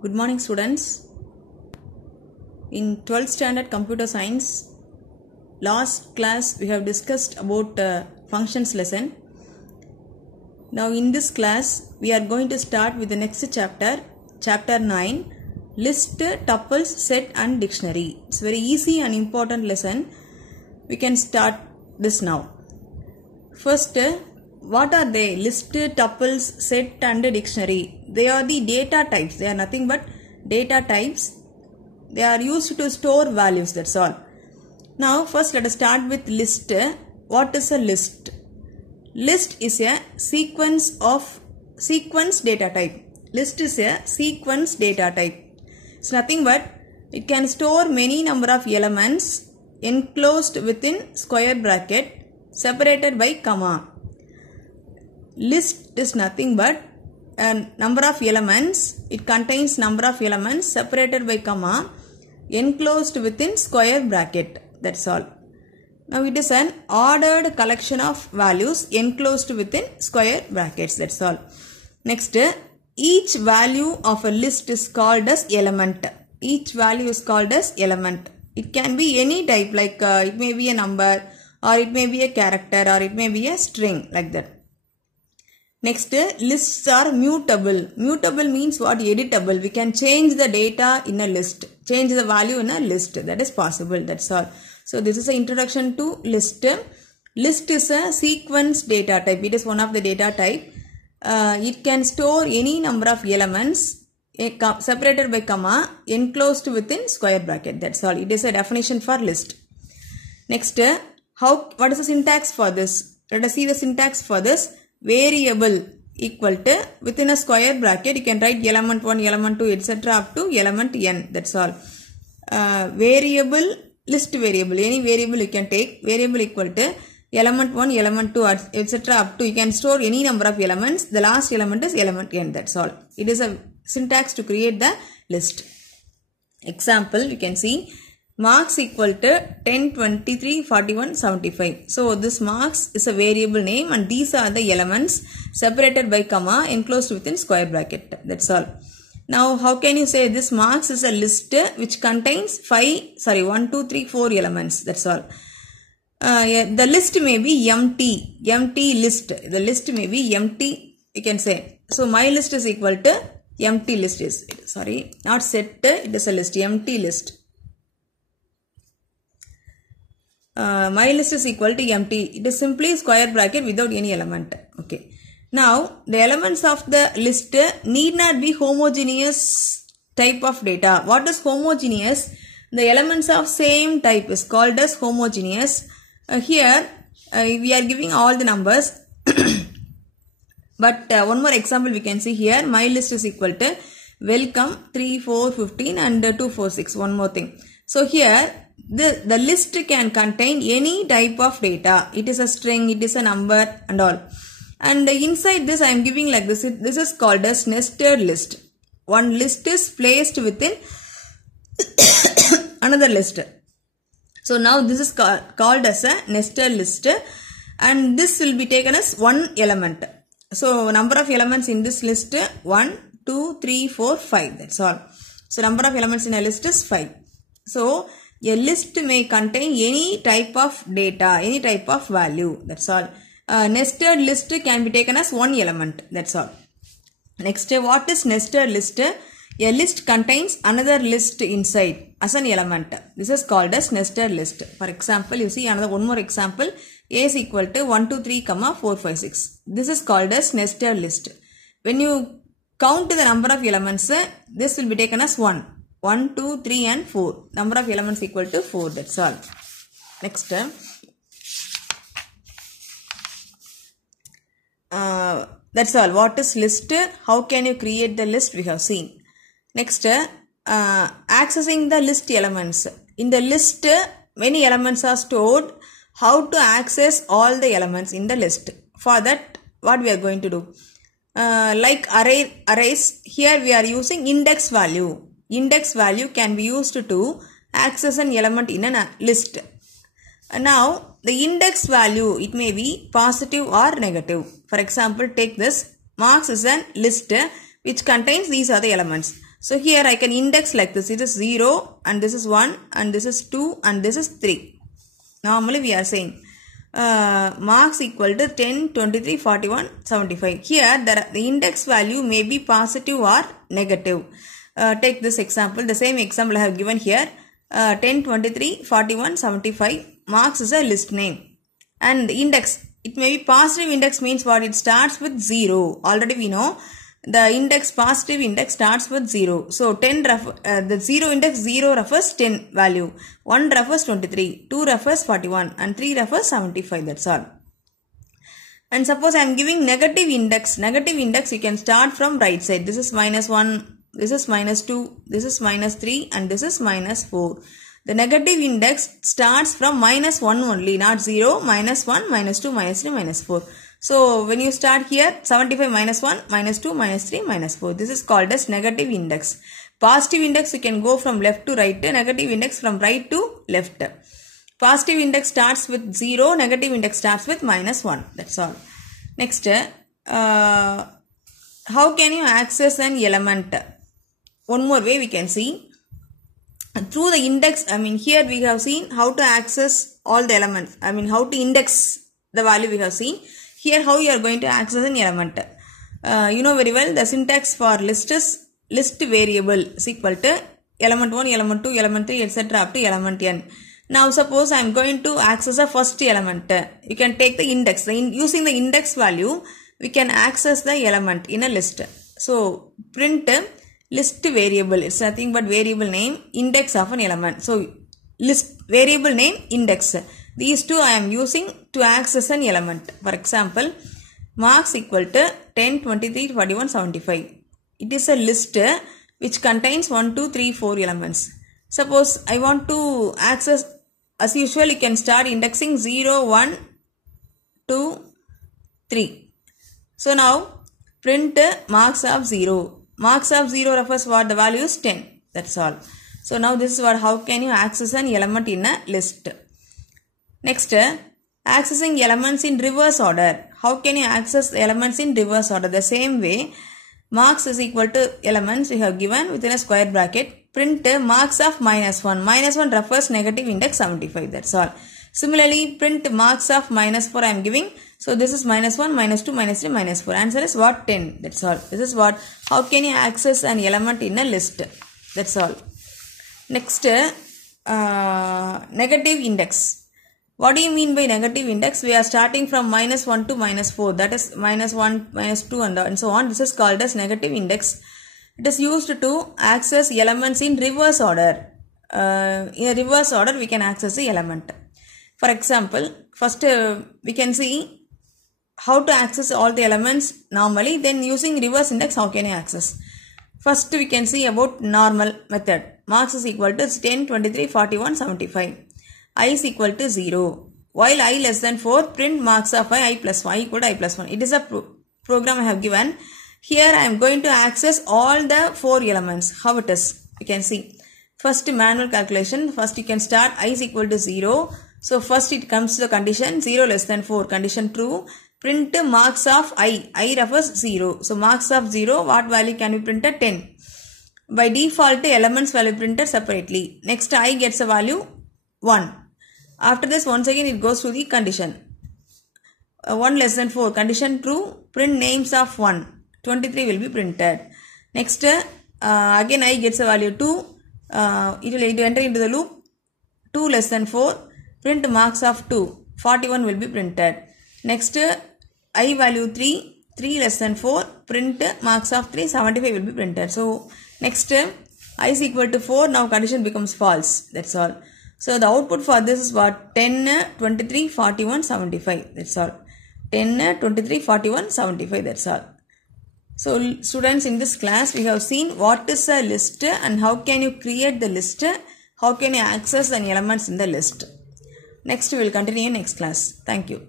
Good morning students. In 12th standard computer science, last class we have discussed about functions lesson. Now in this class we are going to start with the next chapter, chapter 9, list, tuples, set and dictionary. It's very easy and important lesson. We can start this now. First, what are they? List, tuples, set and dictionary. They are the data types. They are nothing but data types. They are used to store values. That's all. Now first let us start with list. What is a list? List is a sequence data type. List is a sequence data type. It's nothing but it can store many number of elements enclosed within square bracket separated by comma. List is nothing but a number of elements. It contains number of elements separated by comma enclosed within square bracket. That's all. Now it is an ordered collection of values enclosed within square brackets. That's all. Next, each value of a list is called as element. Each value is called as element. It can be any type, like it may be a number, or it may be a character, or it may be a string, like that. Next, lists are mutable. Mutable means what? Editable. We can change the data in a list. Change the value in a list. That is possible. That's all. So this is an introduction to list. List is a sequence data type. It is one of the data type. It can store any number of elements separated by comma enclosed within square bracket. That's all. It is a definition for list. Next, what is the syntax for this? Let us see the syntax for this. Variable equal to within a square bracket you can write element 1, element 2, etc. up to element n. That's all. Variable, list variable, any variable you can take. Variable equal to element 1, element 2, etc. up to, you can store any number of elements. The last element is element n. That's all. It is a syntax to create the list. Example, you can see marks equal to 10, 23, 41, 75. So this marks is a variable name and these are the elements separated by comma enclosed within square bracket. That's all. Now how can you say this marks is a list which contains 1, 2, 3, 4 elements. That's all. The list may be empty list. The list may be empty, you can say. So my list is equal to empty list is, sorry, not set, it is a list, empty list. My list is equal to empty. It is simply square bracket without any element. Okay. Now, the elements of the list need not be homogeneous type of data. What is homogeneous? The elements of same type is called as homogeneous. Here, we are giving all the numbers. But one more example we can see here. My list is equal to welcome 3, 4, 15 and 2, 4, 6. One more thing. So here, the list can contain any type of data. It is a string, it is a number and all. And inside this I am giving like this. This is called as nested list. One list is placed within another list. So now this is called as a nested list and this will be taken as one element. So number of elements in this list 1, 2, 3, 4, 5. That's all. So number of elements in a list is 5. So a list may contain any type of data, any type of value. That's all. Nested list can be taken as one element. That's all. Next, what is nested list? A list contains another list inside as an element. This is called as nested list. For example, you see one more example. A is equal to 1, 2, 3, 4, 5, 6. This is called as nested list. When you count the number of elements, this will be taken as 1. 1, 2, 3 and 4. Number of elements equal to 4. That's all. Next. That's all. What is list? How can you create the list? We have seen. Next. Accessing the list elements. In the list, many elements are stored. How to access all the elements in the list? For that, what we are going to do? Like arrays, here we are using index value. Index value can be used to access an element in a list. Now, the index value, it may be positive or negative. For example, take this. Marks is a list which contains these are the elements. So here I can index like this. It is 0 and this is 1 and this is 2 and this is 3. Normally we are saying marks equal to 10, 23, 41, 75. Here the index value may be positive or negative. Take this example. The same example I have given here. 10, 23, 41, 75. Marks is a list name. And the index, it may be positive index means what? It starts with 0. Already we know the index, positive index starts with 0. So the 0 index 0 refers 10 value. 1 refers 23. 2 refers 41. And 3 refers 75. That's all. And suppose I am giving negative index. Negative index you can start from right side. This is -1. This is -2. This is -3. And this is -4. The negative index starts from -1 only, not 0, -1, -2, -3, -4. So when you start here, 75 -1, -2, -3, -4. This is called as negative index. Positive index you can go from left to right. Negative index from right to left. Positive index starts with 0. Negative index starts with -1. That's all. Next, how can you access an element? One more way we can see. Through the index, here we have seen how to access all the elements. How to index the value we have seen. Here how you are going to access an element. You know very well the syntax for list is list variable is equal to element 1, element 2, element 3, etc. up to element n. Now suppose I am going to access a first element. You can take the index. Using the index value, we can access the element in a list. So print list variable. It's nothing but variable name, index of an element. So list variable name, index. These two I am using to access an element. For example, marks equal to 10, 23, 41, 75. It is a list which contains 1, 2, 3, 4 elements. Suppose I want to access, as usual you can start indexing 0, 1, 2, 3. So now print marks of 0. Marks of 0 refers what? The value is 10. That's all. So now this is what, how can you access an element in a list. Next, accessing elements in reverse order. How can you access elements in reverse order? The same way, marks is equal to elements we have given within a square bracket. Print marks of -1. -1 refers negative index 75. That's all. Similarly, print marks of -4 I am giving. So this is -1, -2, -3, -4. Answer is what? 10. That's all. This is what, how can you access an element in a list? That's all. Next, negative index. What do you mean by negative index? We are starting from -1 to -4. That is -1, -2 and so on. This is called as negative index. It is used to access elements in reverse order. In a reverse order, we can access the element. For example, first we can see how to access all the elements normally. Then using reverse index, how can you access? First we can see about normal method. Marks is equal to 10, 23, 41, 75. I is equal to 0. While I less than 4, print marks of I plus 1 equal to I plus 1. It is a program I have given. Here I am going to access all the 4 elements. How it is? You can see. First manual calculation. First you can start I is equal to 0. So first it comes to the condition 0 less than 4. Condition true. Print marks of I. I refers 0. So marks of 0, what value can be printed? 10. By default, elements value printed separately. Next I gets a value 1. After this, once again it goes to the condition. 1 less than 4. Condition true. Print names of 1. 23 will be printed. Next, again I gets a value 2. It will enter into the loop. 2 less than 4. Print marks of 2. 41 will be printed. Next, I value 3. 3 less than 4. Print marks of 3. 75 will be printed. So, next, I is equal to 4. Now condition becomes false. That's all. So, the output for this is what? 10, 23, 41, 75. That's all. 10, 23, 41, 75. That's all. So, students, in this class, we have seen what is a list and how can you create the list. How can you access the elements in the list. Next, we will continue in next class. Thank you.